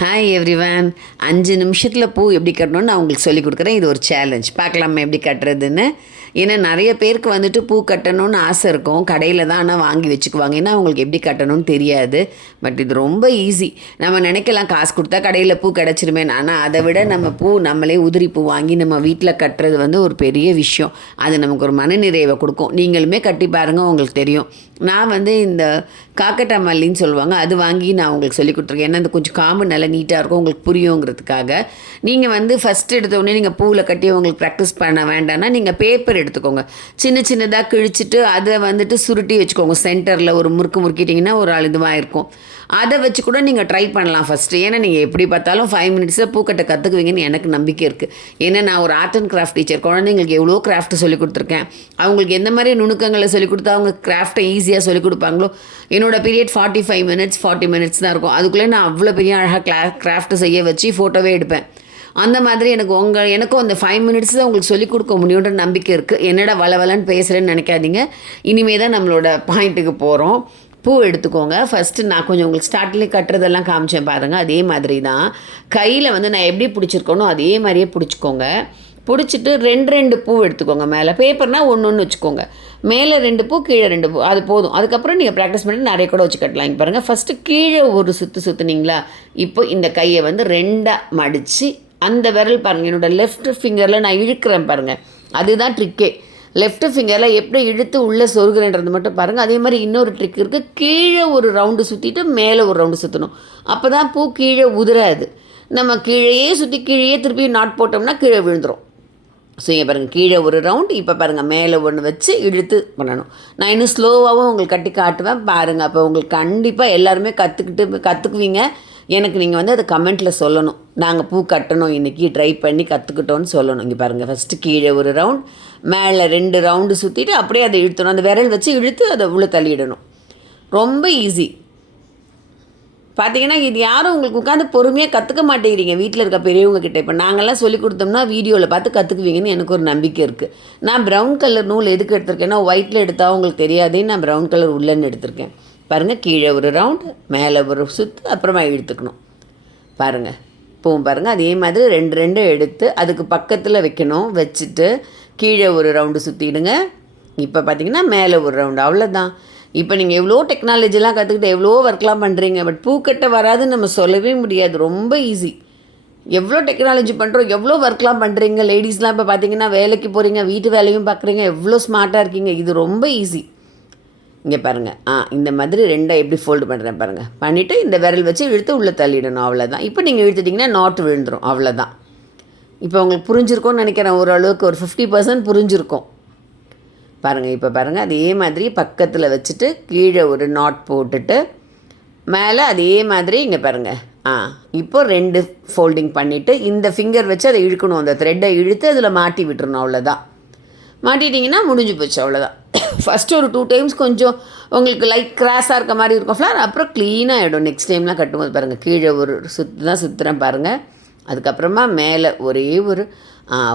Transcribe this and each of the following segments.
Hi everyone. 5 நிமிஷத்தில் பூ எப்படி கட்டணும்னு நான் உங்களுக்கு சொல்லிக் கொடுக்குறேன். இது ஒரு சேலஞ்ச். பார்க்கலாமா எப்படி கட்டுறதுன்னு. ஏன்னா நிறைய பேருக்கு வந்துட்டு பூ கட்டணும்னு ஆசை இருக்கும். கடையில் தான் ஆனால் வாங்கி வச்சுக்குவாங்க. ஏன்னா அவங்களுக்கு எப்படி கட்டணும்னு தெரியாது. பட் இது ரொம்ப ஈஸி. நம்ம நினைக்கலாம் காசு கொடுத்தா கடையில் பூ கிடச்சிருமே. ஆனால் அதை விட நம்ம பூ நம்மளே உதிரி பூ வாங்கி நம்ம வீட்டில் கட்டுறது வந்து ஒரு பெரிய விஷயம். அது நமக்கு ஒரு மனநிறைவை கொடுக்கும். நீங்களுமே கட்டி பாருங்கள், உங்களுக்கு தெரியும். நான் வந்து இந்த காக்கட்டா மல்லின்னு சொல்லுவாங்க, அது வாங்கி நான் உங்களுக்கு சொல்லி கொடுத்துருக்கேன். ஏன்னா அந்த கொஞ்சம் காம்பு நல்லா நீட்டாக இருக்கும், உங்களுக்கு புரியுங்கிறதுக்காக. நீங்கள் வந்து ஃபஸ்ட் எடுத்தோடனே நீங்கள் பூவில் கட்டி உங்களுக்கு ப்ராக்டிஸ் பண்ண வேண்டாம்னா நீங்கள் பேப்பர் எடுத்துக்கோங்க. சின்ன சின்னதாக கிழிச்சிட்டு அதை வந்துட்டு சுருட்டி வச்சுக்கோங்க. சென்டரில் ஒரு முறுக்கிட்டிங்கன்னா ஒரு இதுவாக இருக்கும். அதை வச்சு கூட நீங்கள் ட்ரை பண்ணலாம் ஃபஸ்ட்டு. ஏன்னா நீங்கள் எப்படி பார்த்தாலும் 5 மினிட்ஸில் பூக்கட்டை கற்றுக்குவீங்கன்னு எனக்கு நம்பிக்கை இருக்குது. ஏன்னா நான் ஒரு ஆர்ட் அண்ட் கிராஃப்ட் டீச்சர். குழந்தைங்களுக்கு எவ்வளோ கிராஃப்ட் சொல்லிக் கொடுத்துருக்கேன். அவங்களுக்கு எந்த மாதிரி நுணுக்கங்களை சொல்லிக் கொடுத்தா அவங்க கிராஃப்டை ஈஸியாக சொல்லிக் கொடுப்பாங்களோ. என்னோடய பீரியட் 45 மினிட்ஸ் 40 மினிட்ஸ் தான் இருக்கும். அதுக்குள்ளே நான் அவ்வளோ பெரிய அழகாக கிராஃப்ட்டு செய்ய வச்சு ஃபோட்டோவே எடுப்பேன். அந்த மாதிரி எனக்கும் அந்த 5 மினிட்ஸ் தான் உங்களுக்கு சொல்லிக் கொடுக்க முடியுன்ற நம்பிக்கை இருக்குது. என்னடா வளவலன்னு பேசுகிறேன்னு நினைக்காதீங்க. இனிமேல் தான் நம்மளோட பாயிண்ட்டுக்கு போகிறோம். பூ எடுத்துக்கோங்க. ஃபஸ்ட்டு நான் கொஞ்சம் உங்களுக்கு ஸ்டார்ட்லேயே கட்டுறதெல்லாம் காமிச்சேன் பாருங்கள். அதே மாதிரி தான் கையில் வந்து நான் எப்படி பிடிச்சிருக்கோனோ அதே மாதிரியே பிடிச்சிக்கோங்க. பிடிச்சிட்டு 2 பூ எடுத்துக்கோங்க. மேலே பேப்பர்னால் ஒன்று வச்சுக்கோங்க. மேலே 2 பூ, கீழே 2 பூ, அது போதும். அதுக்கப்புறம் நீங்கள் ப்ராக்டிஸ் பண்ணிட்டு நிறைய கூட வச்சு கட்டலாம். இங்கே பாருங்கள், ஃபஸ்ட்டு கீழே ஒரு சுற்றுனீங்களா, இப்போ இந்த கையை வந்து 2ஆக மடித்து அந்த விரல் பாருங்கள், என்னோடய லெஃப்ட் ஃபிங்கரில் நான் இழுக்கிறேன் பாருங்கள். அதுதான் ட்ரிக்கே. லெஃப்ட் ஃபிங்கரில் எப்படி இழுத்து உள்ளே சொருகிறேன்றது மட்டும் பாருங்கள். அதே மாதிரி இன்னொரு ட்ரிக் இருக்குது. கீழே ஒரு ரவுண்டு சுற்றிட்டு மேலே ஒரு ரவுண்டு சுற்றணும். அப்போ தான் பூ கீழே உதிராது. நம்ம கீழேயே சுற்றி கீழேயே திருப்பி நாட் போட்டோம்னா கீழே விழுந்துடும். ஸோ இங்கே பாருங்கள், கீழே ஒரு ரவுண்ட், இப்போ பாருங்கள் மேலே ஒன்று வச்சு இழுத்து பண்ணணும். நான் இன்னும் ஸ்லோவாகவும் உங்களுக்கு கட்டி காட்டுவேன் பாருங்கள். அப்போ உங்களுக்கு கண்டிப்பாக எல்லாருமே கற்றுக்குவீங்க. எனக்கு நீங்கள் வந்து அதை கமெண்ட்டில் சொல்லணும். நாங்கள் பூ கட்டணும் இன்றைக்கி, ட்ரை பண்ணி கற்றுக்கிட்டோன்னு சொல்லணும். இங்கே பாருங்கள், ஃபஸ்ட்டு கீழே ஒரு ரவுண்ட், மேலே 2 ரவுண்டு சுற்றிட்டு அப்படியே அதை இழுத்தணும். அந்த விரல் வச்சு இழுத்து அதை உள்ளே தள்ளிடணும். ரொம்ப ஈஸி. பார்த்தீங்கன்னா இது யாரும் உங்களுக்கு உட்காந்து பொறுமையாக கற்றுக்க மாட்டேங்கிறீங்க வீட்டில் இருக்க பெரியவங்க கிட்டே. இப்போ நாங்கள்லாம் சொல்லி கொடுத்தோம்னா வீடியோவில் பார்த்து கற்றுக்குவீங்கன்னு எனக்கு ஒரு நம்பிக்கை இருக்குது. நான் ப்ரௌன் கலர் நூல் எதுக்கு எடுத்திருக்கேன்னா, ஒயிட்டில் எடுத்தால் உங்களுக்கு தெரியாதேன்னு நான் ப்ரௌன் கலர் உள்ளன்னு எடுத்திருக்கேன். பாருங்கள், கீழே ஒரு ரவுண்ட், மேலே ஒரு சுற்று, அப்புறமா இழுத்துக்கணும். பாருங்கள், பூவும் பாருங்கள். அதே மாதிரி 2 எடுத்து அதுக்கு பக்கத்தில் வைக்கணும். வச்சுட்டு கீழே ஒரு ரவுண்டு சுற்றிடுங்க. இப்போ பார்த்தீங்கன்னா மேலே ஒரு ரவுண்டு, அவ்வளோதான். இப்போ நீங்கள் எவ்வளோ டெக்னாலஜிலாம் கற்றுக்கிட்டு எவ்வளோ ஒர்க்லாம் பண்ணுறீங்க. பட் பூக்கட்ட வராதுன்னு நம்ம சொல்லவே முடியாது. ரொம்ப ஈஸி. எவ்வளோ டெக்னாலஜி பண்ணுறோம், எவ்வளோ ஒர்க்லாம் பண்ணுறீங்க. லேடிஸ்லாம் இப்போ பார்த்தீங்கன்னா வேலைக்கு போகிறீங்க, வீட்டு வேலையும் பார்க்குறீங்க, எவ்வளோ ஸ்மார்ட்டாக இருக்கீங்க. இது ரொம்ப ஈஸி. இங்கே பாருங்கள், இந்த மாதிரி 2 எப்படி ஃபோல்டு பண்ணுறேன் பாருங்கள். பண்ணிவிட்டு இந்த விரல் வச்சு இழுத்து உள்ளே தள்ளிடணும், அவ்வளோதான். இப்போ நீங்கள் இழுத்துட்டிங்கன்னா நாட்டு விழுந்துடும், அவ்வளோதான். இப்போ உங்களுக்கு புரிஞ்சிருக்கும்னு நினைக்கிறேன். ஓரளவுக்கு ஒரு 50% புரிஞ்சிருக்கும். பாருங்கள், இப்போ பாருங்கள், அதே மாதிரி பக்கத்தில் வச்சுட்டு கீழே ஒரு நாட் போட்டுட்டு மேலே அதே மாதிரி இங்கே பாருங்கள். இப்போ 2 ஃபோல்டிங் பண்ணிவிட்டு இந்த ஃபிங்கர் வச்சு அதை இழுக்கணும். அந்த த்ரெட்டை இழுத்து அதில் மாட்டி விட்டுறணும், அவ்வளோதான். மாட்டிட்டிங்கன்னா முடிஞ்சு போச்சு, அவ்வளோதான். ஃபஸ்ட்டு ஒரு 2 டைம்ஸ் கொஞ்சம் உங்களுக்கு லைட் கிராஸாக இருக்க மாதிரி இருக்கும் ஃப்ளார். அப்புறம் க்ளீனாக ஆகிடும். நெக்ஸ்ட் டைம்லாம் கட்டும்போது பாருங்கள், கீழே ஒரு தான் சுற்றுறேன் பாருங்கள். அதுக்கப்புறமா மேலே ஒரே ஒரு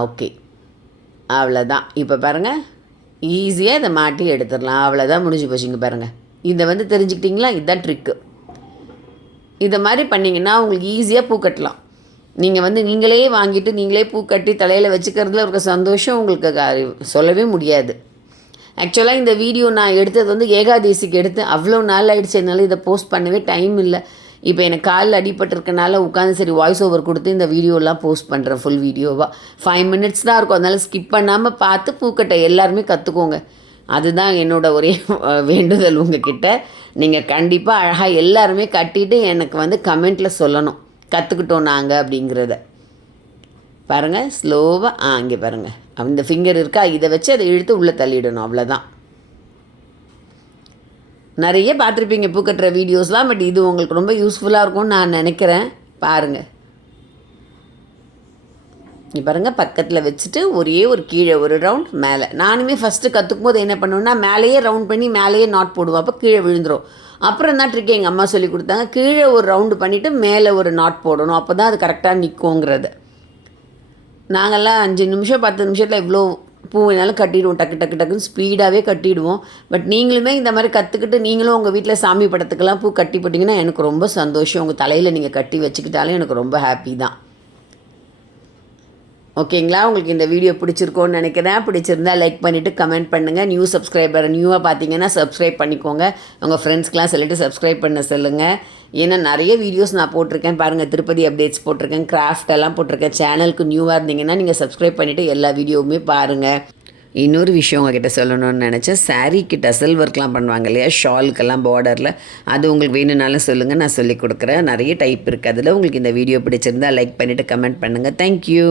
ஓகே, அவ்வளோதான். இப்போ பாருங்கள், ஈஸியாக இதை மாட்டி எடுத்துடலாம், அவ்வளோதான், முடிஞ்சு போச்சுங்க. பாருங்கள், இதை வந்து தெரிஞ்சுக்கிட்டிங்களா? இதுதான் ட்ரிக்கு. இதை மாதிரி பண்ணிங்கன்னா உங்களுக்கு ஈஸியாக பூ கட்டலாம். நீங்கள் வந்து நீங்களே வாங்கிட்டு நீங்களே பூ கட்டி தலையில் வச்சுக்கிறதுல இருக்க சந்தோஷம் உங்களுக்கு சொல்லவே முடியாது. ஆக்சுவலாக இந்த வீடியோ நான் எடுத்தது வந்து ஏகாதேசிக்கு எடுத்தேன். அவ்வளோ நாள் ஆகிடுச்சு. என்னால் இதை போஸ்ட் பண்ணவே டைம் இல்லை. இப்போ எனக்கு காலில் அடிபட்டிருக்கனால உட்காந்து சரி வாய்ஸ் ஓவர் கொடுத்து இந்த வீடியோலாம் போஸ்ட் பண்ணுறேன். ஃபுல் வீடியோவாக 5 மினிட்ஸ் தான் இருக்கும். அதனால் ஸ்கிப் பண்ணாமல் பார்த்து பூக்கட்டை எல்லாருமே கற்றுக்கோங்க. அதுதான் என்னோட ஒரே வேண்டுதல் உங்ககிட்ட. நீங்கள் கண்டிப்பாக அழகாக எல்லாருமே கட்டிட்டு எனக்கு வந்து கமெண்ட்டில் சொல்லணும், கற்றுக்கிட்டோம் நாங்கள் அப்படிங்கிறத. பாருங்கள், ஸ்லோவாக இங்கே பாருங்கள், அந்த ஃபிங்கர் இருக்கா, இதை வச்சு அதை இழுத்து உள்ளே தள்ளிடணும், அவ்வளோதான். நிறைய பார்த்துருப்பீங்க பூ கட்டுற வீடியோஸ்லாம். பட் இது உங்களுக்கு ரொம்ப யூஸ்ஃபுல்லாக இருக்கும்னு நான் நினைக்கிறேன். பாருங்கள், இங்கே பாருங்கள், பக்கத்தில் வச்சுட்டு ஒரே ஒரு கீழே ஒரு ரவுண்ட், மேலே. நானுமே ஃபஸ்ட்டு கற்றுக்கும் போது என்ன பண்ணுவேன்னா, மேலேயே ரவுண்ட் பண்ணி மேலேயே நாட் போடுவோம். அப்போ கீழே விழுந்துடும். அப்புறம் தான் ட்ரிக் எங்கள் அம்மா சொல்லி கொடுத்தாங்க, கீழே ஒரு ரவுண்டு பண்ணிவிட்டு மேலே ஒரு நாட் போடணும். அப்போ தான் அது கரெக்டாக நிற்குங்கிறது. நாங்கள்லாம் 5 நிமிஷம் 10 நிமிஷத்தில் இவ்வளோ பூ வேணாலும் கட்டிடுவோம், டக்கு டக்கு டக்குன்னு ஸ்பீடாகவே கட்டிடுவோம். பட் நீங்களுமே இந்த மாதிரி கற்றுக்கிட்டு நீங்களும் உங்கள் வீட்டில் சாமி படத்துக்கெல்லாம் பூ கட்டி போட்டிங்கன்னா எனக்கு ரொம்ப சந்தோஷம். உங்கள் தலையில் நீங்கள் கட்டி வச்சுக்கிட்டாலும் எனக்கு ரொம்ப ஹாப்பி தான். ஓகேங்களா? உங்களுக்கு இந்த வீடியோ பிடிச்சிருக்கோன்னு நினைக்கிறேன். பிடிச்சிருந்தா லைக் பண்ணிவிட்டு கமெண்ட் பண்ணுங்கள். நியூவாக பார்த்தீங்கன்னா சப்ஸ்கிரைப் பண்ணிக்கோங்க. உங்கள் ஃப்ரெண்ட்ஸ்க்கெலாம் சொல்லிவிட்டு சப்ஸ்கிரைப் பண்ண சொல்லுங்கள். ஏன்னா நிறைய வீடியோஸ் நான் போட்டிருக்கேன் பாருங்கள். திருப்பதி அப்டேட்ஸ் போட்டிருக்கேன், கிராஃப்ட் எல்லாம் போட்டிருக்கேன். சேனலுக்கு நியூவாக இருந்தீங்கன்னா நீங்கள் சப்ஸ்கிரைப் பண்ணிவிட்டு எல்லா வீடியோவுமே பாருங்கள். இன்னொரு விஷயம் உங்ககிட்ட சொல்லணும்னு நினச்சேன். சாரீக்கு டசல் ஒர்க்லாம் பண்ணுவாங்க இல்லையா, ஷாலுக்கெல்லாம் பார்டரில், அது உங்களுக்கு வேணும்னாலும் சொல்லுங்கள், நான் சொல்லிக் கொடுக்குறேன். நிறைய டைப் இருக்குது அதில். உங்களுக்கு இந்த வீடியோ பிடிச்சிருந்தா லைக் பண்ணிவிட்டு கமெண்ட் பண்ணுங்கள். தேங்க்யூ.